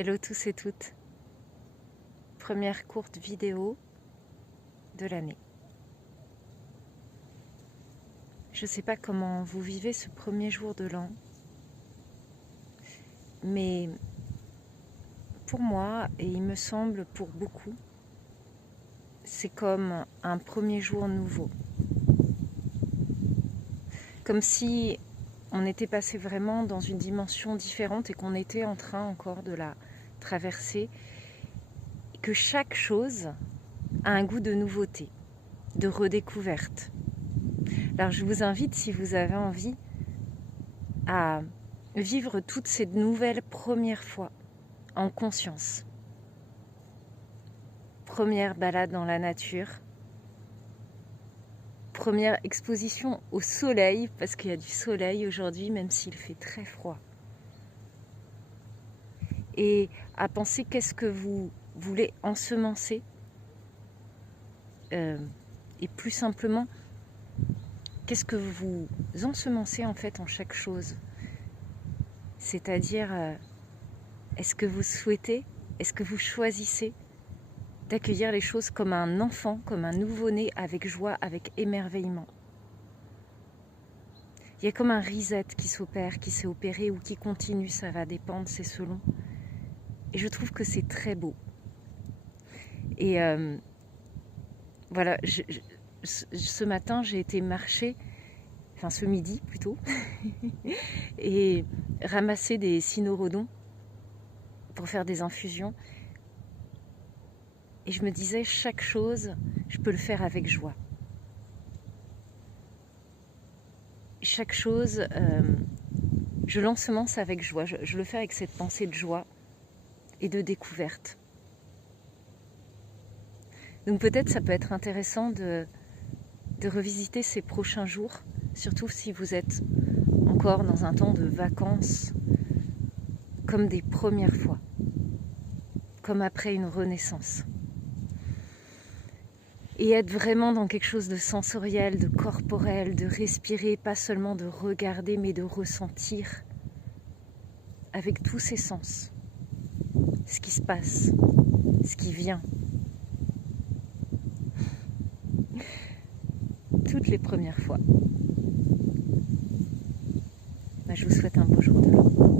Hello tous et toutes. Première courte vidéo de l'année. Je ne sais pas comment vous vivez ce premier jour de l'an, mais pour moi, et il me semble pour beaucoup, c'est comme un premier jour nouveau. Comme si on était passé vraiment dans une dimension différente et qu'on était en train encore de la traverser. Et que chaque chose a un goût de nouveauté, de redécouverte. Alors je vous invite, si vous avez envie, à vivre toutes ces nouvelles premières fois en conscience. Première balade dans la nature, première exposition au soleil, parce qu'il y a du soleil aujourd'hui, même s'il fait très froid. Et à penser qu'est-ce que vous voulez ensemencer, et plus simplement, qu'est-ce que vous ensemencez en fait en chaque chose. C'est-à-dire, est-ce que vous souhaitez, est-ce que vous choisissez d'accueillir les choses comme un enfant, comme un nouveau-né, avec joie, avec émerveillement. Il y a comme un reset qui s'opère, qui s'est opéré ou qui continue, ça va dépendre, c'est selon. Et je trouve que c'est très beau. Et voilà, ce matin, j'ai été marcher, enfin ce midi plutôt, et ramasser des cynorrhodons pour faire des infusions. Et je me disais, chaque chose, je peux le faire avec joie. Chaque chose, je l'ensemence avec joie. Je le fais avec cette pensée de joie et de découverte. Donc peut-être ça peut être intéressant de revisiter ces prochains jours, surtout si vous êtes encore dans un temps de vacances, comme des premières fois, comme après une renaissance. Et être vraiment dans quelque chose de sensoriel, de corporel, de respirer, pas seulement de regarder, mais de ressentir avec tous ses sens ce qui se passe, ce qui vient. Toutes les premières fois. Je vous souhaite un beau jour de l'an.